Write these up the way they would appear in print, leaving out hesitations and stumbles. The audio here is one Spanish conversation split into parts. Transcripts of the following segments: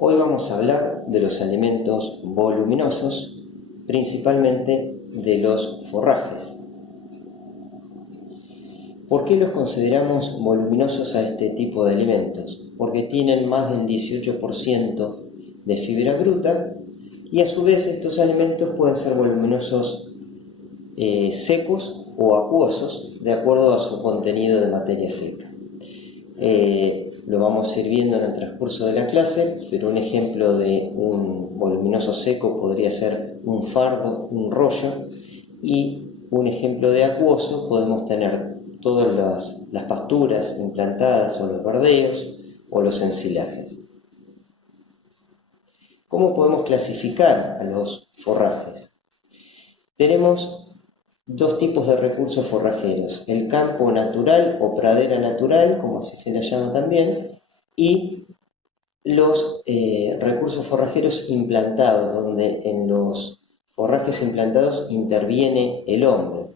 Hoy vamos a hablar de los alimentos voluminosos, principalmente de los forrajes. ¿Por qué los consideramos voluminosos a este tipo de alimentos? Porque tienen más del 18% de fibra bruta y a su vez estos alimentos pueden ser voluminosos secos o acuosos de acuerdo a su contenido de materia seca. Lo vamos a ir viendo en el transcurso de la clase, pero un ejemplo de un voluminoso seco podría ser un fardo, un rollo, y un ejemplo de acuoso podemos tener todas las pasturas implantadas o los verdeos o los ensilajes. ¿Cómo podemos clasificar a los forrajes? Tenemos dos tipos de recursos forrajeros: el campo natural o pradera natural, como así se le llama también, y los recursos forrajeros implantados, donde en los forrajes implantados interviene el hombre.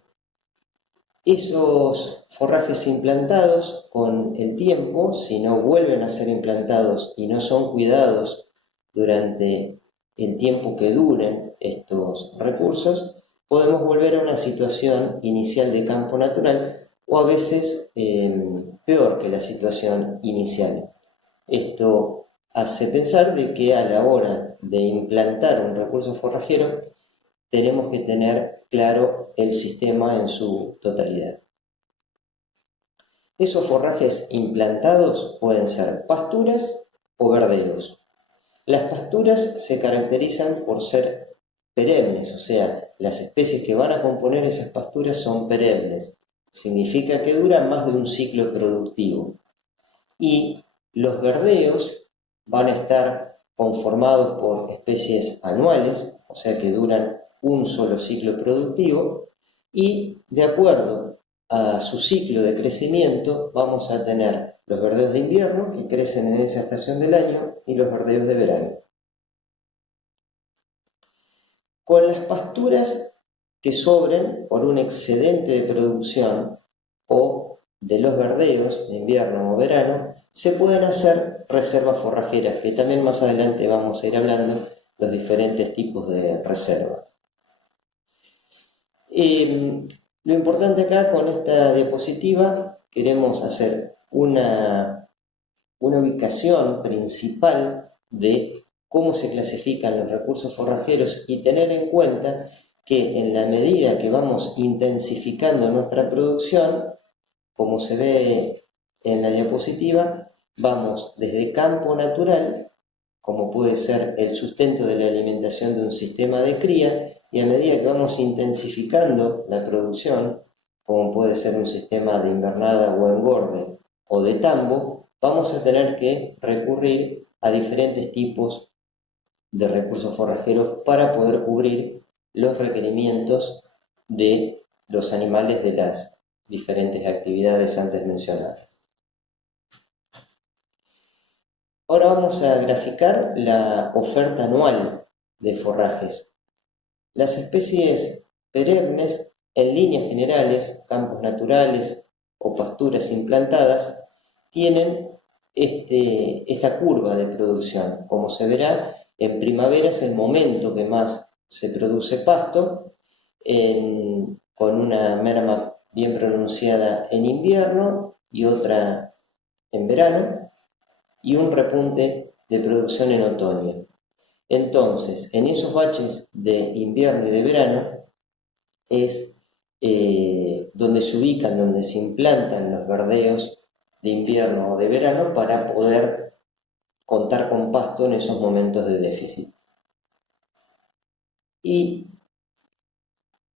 Esos forrajes implantados, con el tiempo, si no vuelven a ser implantados y no son cuidados durante el tiempo que duren estos recursos, podemos volver a una situación inicial de campo natural o a veces peor que la situación inicial. Esto hace pensar de que a la hora de implantar un recurso forrajero tenemos que tener claro el sistema en su totalidad. Esos forrajes implantados pueden ser pasturas o verdeos. Las pasturas se caracterizan por ser perennes, o sea, las especies que van a componer esas pasturas son perennes. Significa que duran más de un ciclo productivo. Y los verdeos van a estar conformados por especies anuales, o sea que duran un solo ciclo productivo, y de acuerdo a su ciclo de crecimiento vamos a tener los verdeos de invierno, que crecen en esa estación del año, y los verdeos de verano. Con las pasturas que sobren por un excedente de producción o de los verdeos de invierno o verano, se pueden hacer reservas forrajeras, que también más adelante vamos a ir hablando los diferentes tipos de reservas. Lo importante acá con esta diapositiva, queremos hacer una ubicación principal de cómo se clasifican los recursos forrajeros y tener en cuenta que en la medida que vamos intensificando nuestra producción, como se ve en la diapositiva, vamos desde campo natural, como puede ser el sustento de la alimentación de un sistema de cría, y a medida que vamos intensificando la producción, como puede ser un sistema de invernada o engorde o de tambo, vamos a tener que recurrir a diferentes tipos de recursos forrajeros para poder cubrir los requerimientos de los animales de las diferentes actividades antes mencionadas. Ahora vamos a graficar la oferta anual de forrajes. Las especies perennes, en líneas generales, campos naturales o pasturas implantadas, tienen esta curva de producción. Como se verá, en primavera es el momento que más se produce pasto, con una merma bien pronunciada en invierno y otra en verano, y un repunte de producción en otoño. Entonces, en esos baches de invierno y de verano es donde se ubican, donde se implantan los verdeos de invierno o de verano para poder contar con pasto en esos momentos de déficit. Y,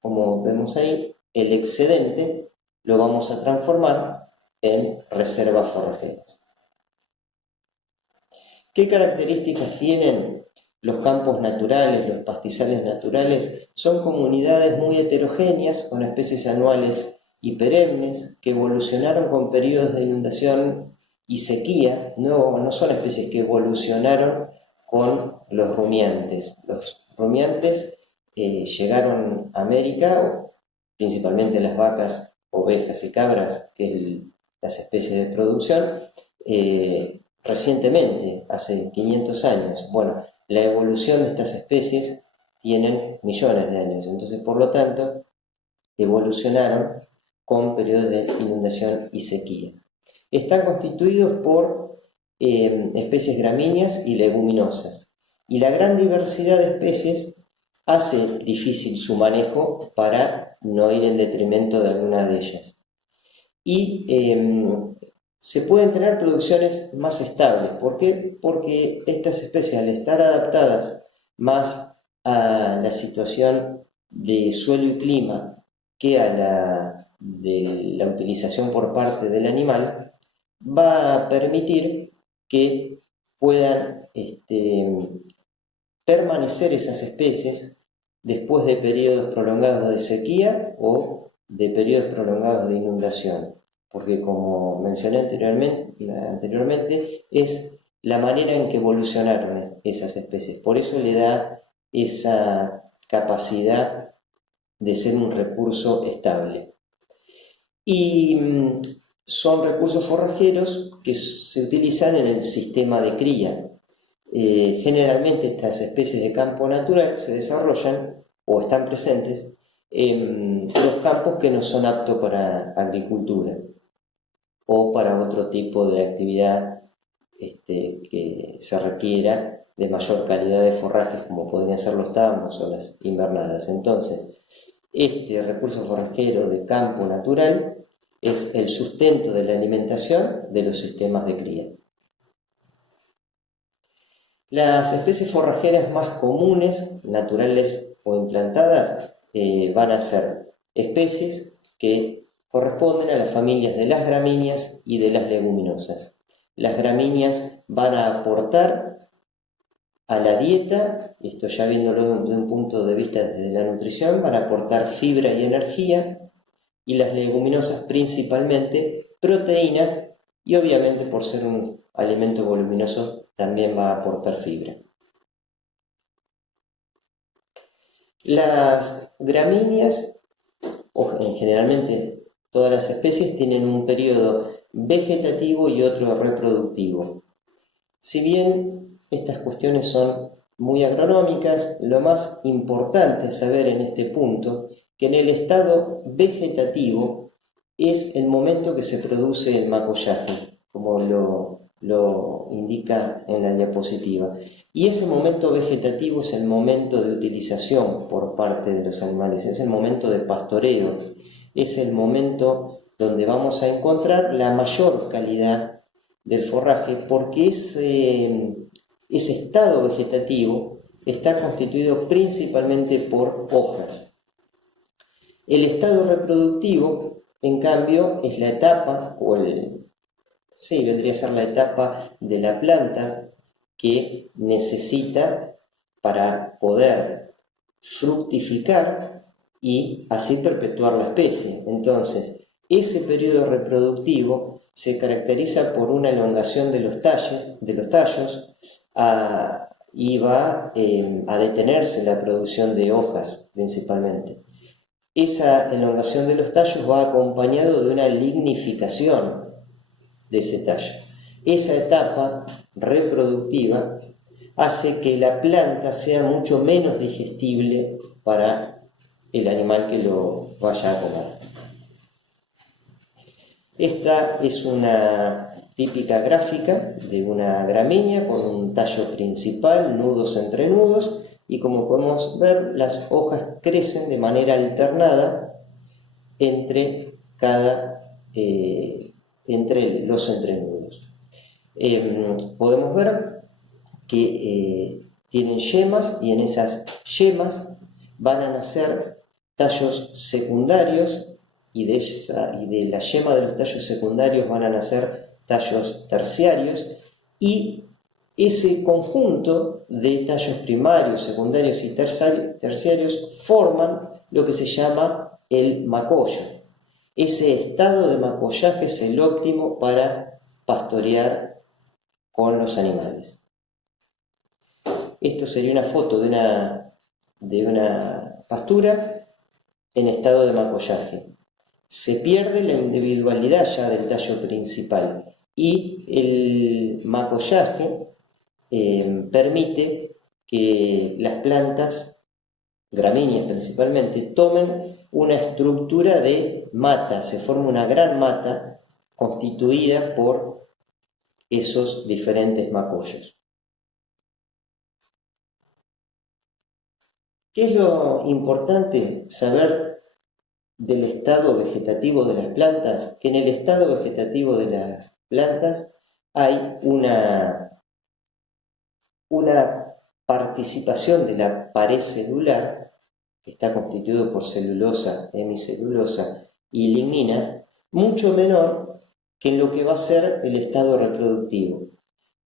como vemos ahí, el excedente lo vamos a transformar en reservas forrajeras. ¿Qué características tienen los campos naturales, los pastizales naturales? Son comunidades muy heterogéneas, con especies anuales y perennes, que evolucionaron con periodos de inundación y sequía. No son especies que evolucionaron con los rumiantes. Los rumiantes llegaron a América, principalmente las vacas, ovejas y cabras, que es las especies de producción, recientemente, hace 500 años. Bueno, la evolución de estas especies tienen millones de años, entonces por lo tanto evolucionaron con periodos de inundación y sequía. Están constituidos por especies gramíneas y leguminosas, y la gran diversidad de especies hace difícil su manejo para no ir en detrimento de alguna de ellas. Y se pueden tener producciones más estables. ¿Por qué? Porque estas especies, al estar adaptadas más a la situación de suelo y clima que a la utilización por parte del animal, va a permitir que puedan permanecer esas especies después de periodos prolongados de sequía o de periodos prolongados de inundación, porque como mencioné anteriormente es la manera en que evolucionaron esas especies, por eso le da esa capacidad de ser un recurso estable. Y son recursos forrajeros que se utilizan en el sistema de cría. Generalmente estas especies de campo natural se desarrollan o están presentes en los campos que no son aptos para agricultura o para otro tipo de actividad que se requiera de mayor calidad de forrajes, como podrían ser los tambos o las invernadas. Entonces, este recurso forrajero de campo natural es el sustento de la alimentación de los sistemas de cría. Las especies forrajeras más comunes, naturales o implantadas, van a ser especies que corresponden a las familias de las gramíneas y de las leguminosas. Las gramíneas van a aportar a la dieta, esto ya viéndolo desde un punto de vista de la nutrición, van a aportar fibra y energía, y las leguminosas principalmente proteína, y obviamente por ser un alimento voluminoso también va a aportar fibra. Las gramíneas, o generalmente todas las especies, tienen un periodo vegetativo y otro reproductivo. Si bien estas cuestiones son muy agronómicas, lo más importante es saber en este punto que en el estado vegetativo es el momento que se produce el macollaje, como lo indica en la diapositiva. Y ese momento vegetativo es el momento de utilización por parte de los animales, es el momento de pastoreo, es el momento donde vamos a encontrar la mayor calidad del forraje, porque ese estado vegetativo está constituido principalmente por hojas. El estado reproductivo, en cambio, es la etapa, vendría a ser la etapa de la planta que necesita para poder fructificar y así perpetuar la especie. Entonces, ese periodo reproductivo se caracteriza por una elongación de los tallos y va a detenerse la producción de hojas principalmente. Esa elongación de los tallos va acompañado de una lignificación de ese tallo. Esa etapa reproductiva hace que la planta sea mucho menos digestible para el animal que lo vaya a comer. Esta es una típica gráfica de una gramínea con un tallo principal, nudos entre nudos, y como podemos ver, las hojas crecen de manera alternada entre los entrenudos. Podemos ver que tienen yemas, y en esas yemas van a nacer tallos secundarios, y de la yema de los tallos secundarios van a nacer tallos terciarios, y ese conjunto de tallos primarios, secundarios y terciarios forman lo que se llama el macollo. Ese estado de macollaje es el óptimo para pastorear con los animales. Esto sería una foto de una pastura en estado de macollaje. Se pierde la individualidad ya del tallo principal. y el macollaje permite que las plantas, gramíneas principalmente, tomen una estructura de mata, se forma una gran mata constituida por esos diferentes macollos. ¿Qué es lo importante saber del estado vegetativo de las plantas? Que en el estado vegetativo de las plantas hay una participación de la pared celular, que está constituido por celulosa, hemicelulosa y lignina, mucho menor que en lo que va a ser el estado reproductivo,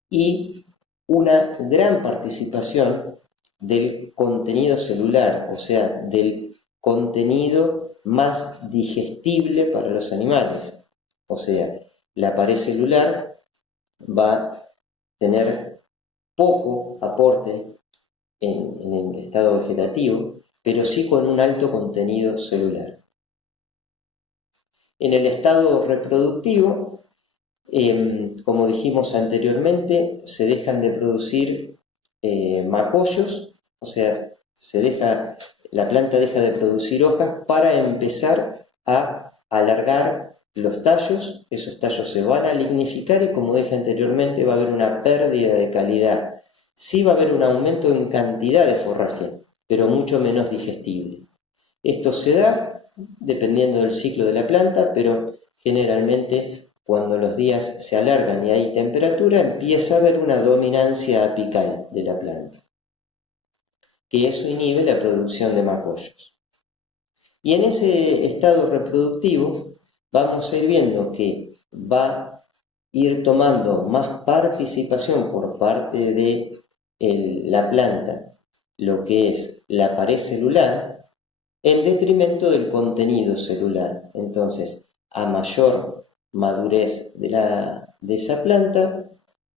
y una gran participación del contenido celular, o sea, del contenido más digestible para los animales. O sea, la pared celular va a tener poco aporte en el estado vegetativo, pero sí con un alto contenido celular. En el estado reproductivo, como dijimos anteriormente, se dejan de producir macollos, o sea, la planta deja de producir hojas para empezar a alargar los tallos. Esos tallos se van a lignificar y, como dije anteriormente, va a haber una pérdida de calidad. Sí va a haber un aumento en cantidad de forraje, pero mucho menos digestible. Esto se da dependiendo del ciclo de la planta, pero generalmente cuando los días se alargan y hay temperatura, empieza a haber una dominancia apical de la planta, que eso inhibe la producción de macollos. Y en ese estado reproductivo vamos a ir viendo que va a ir tomando más participación por parte de la planta, lo que es la pared celular, en detrimento del contenido celular. Entonces, a mayor madurez de esa planta,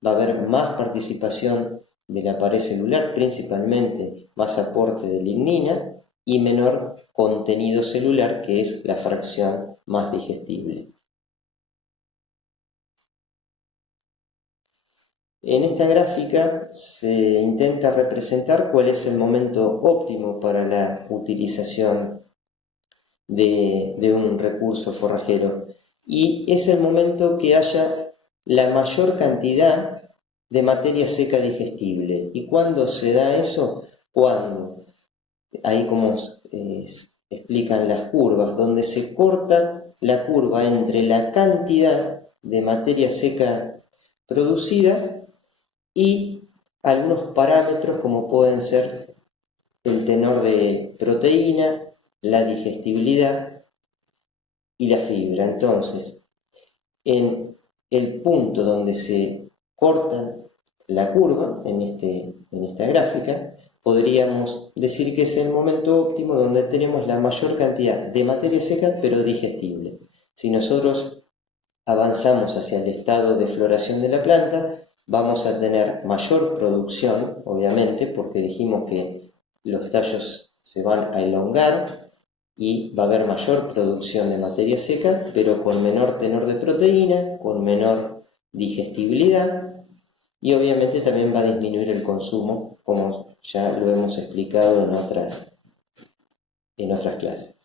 va a haber más participación de la pared celular, principalmente más aporte de lignina y menor contenido celular, que es la fracción más digestible. En esta gráfica se intenta representar cuál es el momento óptimo para la utilización de un recurso forrajero, y es el momento que haya la mayor cantidad de materia seca digestible. ¿Y cuándo se da eso? Cuando, ahí como explican las curvas, donde se corta la curva entre la cantidad de materia seca producida y algunos parámetros como pueden ser el tenor de proteína, la digestibilidad y la fibra. Entonces, en el punto donde se corta la curva, en esta gráfica, podríamos decir que es el momento óptimo donde tenemos la mayor cantidad de materia seca pero digestible. Si nosotros avanzamos hacia el estado de floración de la planta, vamos a tener mayor producción, obviamente, porque dijimos que los tallos se van a elongar y va a haber mayor producción de materia seca, pero con menor tenor de proteína, con menor digestibilidad, y obviamente también va a disminuir el consumo, como ya lo hemos explicado en otras clases.